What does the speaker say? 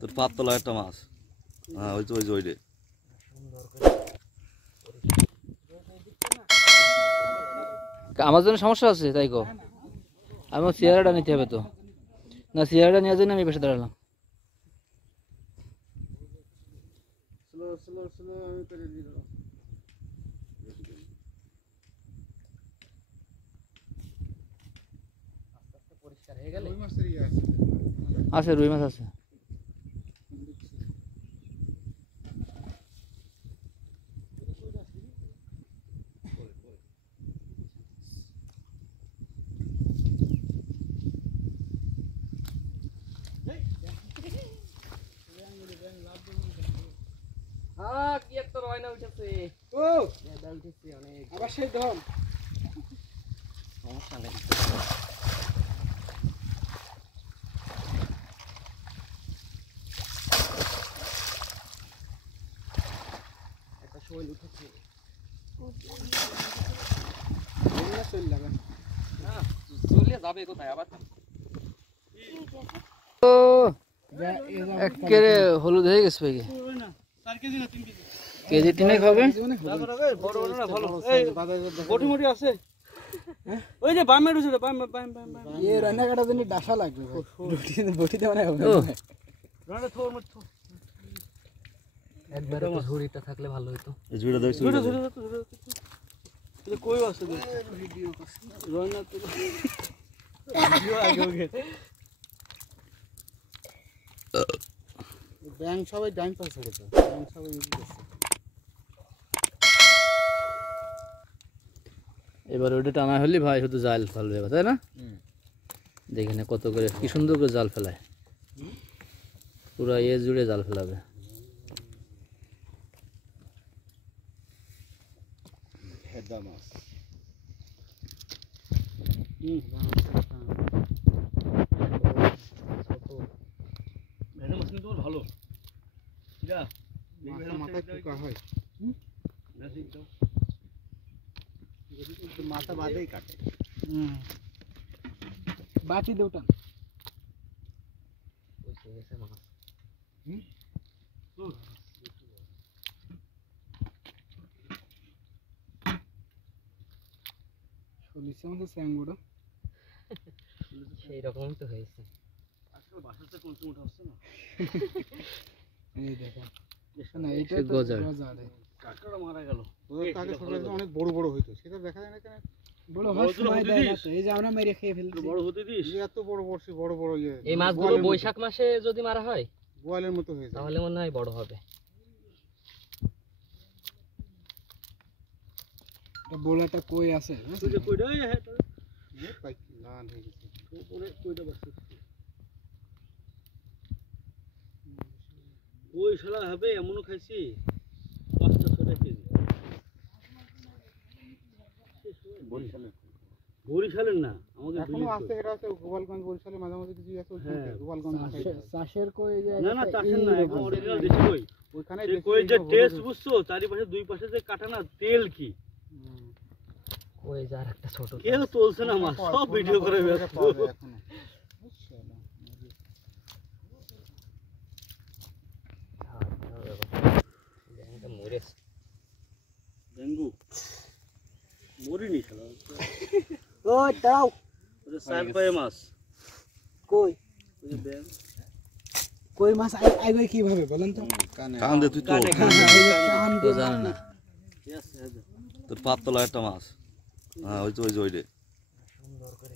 তোর পাতলা একটা মাছ। হ্যাঁ ওই যে ওই রে। আমার জন্য সমস্যা আছে তাই গো, আমার চেয়ারটা নিতে হবে তো না, চেয়ারটা নেওয়ার জন্য আমি পাশে দাঁড়ালাম। আছে রুই মাছ আছে। কি একটা রয়না উঠেছে। ও উঠেছে অনেক, আবার সেই ঢল। সমস্যা নেই, একটা শৈল উঠেছে। চলে যাবে কোথায় আবার? ও একেবারে হলুদ হয়ে গেছে ভাই। 4 কেজি না 3 কেজি? কেজি 3 খাবে। বড় বড় না ভালো। এই বটি মটি আছে। ওই যে বামে রুছে, বাম এই রান্না কাটা জন্য ডাসা লাগবে ভাই। বটিতে মানে হবে। রান্না থোর মত থো। একবারে ঝুড়িটা থাকলে ভালো হতো। এই ঝুড়িটা দেখছ? ঝুড়ি কই আছে গো? ভিডিও করছ। রান্না তো ভিডিও আগে ওকে। ব্যাং সবাই ডাইন পাশ ছেড়েছে, ব্যাং সবাই এদিকে। এবার ওটা টানা হলে ভাই শুধু জাল ফেলবে, তাই না? দেখি না কত করে, কি সুন্দর করে জাল ফেলায়, পুরো এ জুড়ে জাল ফেলাবে। হেডা মাছ। ভেড়া মাছ কিন্তু ভালো। যা মাথা টুকা হয়। মাথা বাদেই কাটে। বাটি দে ওটা। সেই রকম তো হয়েছে। আজকাল বাসাতে কোন সময় উঠাচ্ছে না। এই দেখেন না, এটা গজার কাঁকড়া মারা গেল। ওর আগে ছোট অনেক বড় বড় হইতো, সেটা দেখা যায় না কেন? বড় হয় সময় দেয় না তো, এই যে আমরা মেরে খেয়ে ফেলছি। বড় হতে দিস, এত বড় বড় বড় বড় ইয়ে। এই মাছগুলো বৈশাখ মাসে যদি মারা হয় বোয়ালের মতো হয়ে যায়, তাহলে মনে হয় বড় হবে। এটা বড়টা কই আছে? ওই যে কইটা এই হ্যাঁ তো পাই লাল হয়ে গেছে। উপরে কইটা বসে ওই শালা হবে এমনও খাইছি 5-6 কেজি। বরিশালের না, আমাদের এখনো আছে, এটা আছে গোপালগঞ্জ বরিশালের মাঝামাঝি কিছু আছে। গোপালগঞ্জ চাষের কই যায় না, না চাষের না, একদম অরিজিনাল দেশি কই। ওখানে কই যে টেস্ট বুঝছো, চারিপাশে দুই পাশে যে কাটা না, তেল কি কই যার একটা ছোট কেউ তুলছে না মাছ, সব ভিডিও করে ব্যস্ত এখনো। ডেঙ্গু মরিনি শালা। ওই দাও ওই সাইড পায়ে মাছ কই, ওই যে ব্যাং কই মাছ আইবে কিভাবে বলেন তো? কান দে তুই তো কান তো জান না। তোর পাতলা একটা মাছ। হ্যাঁ ওই যে ওই রে। সুন্দর করে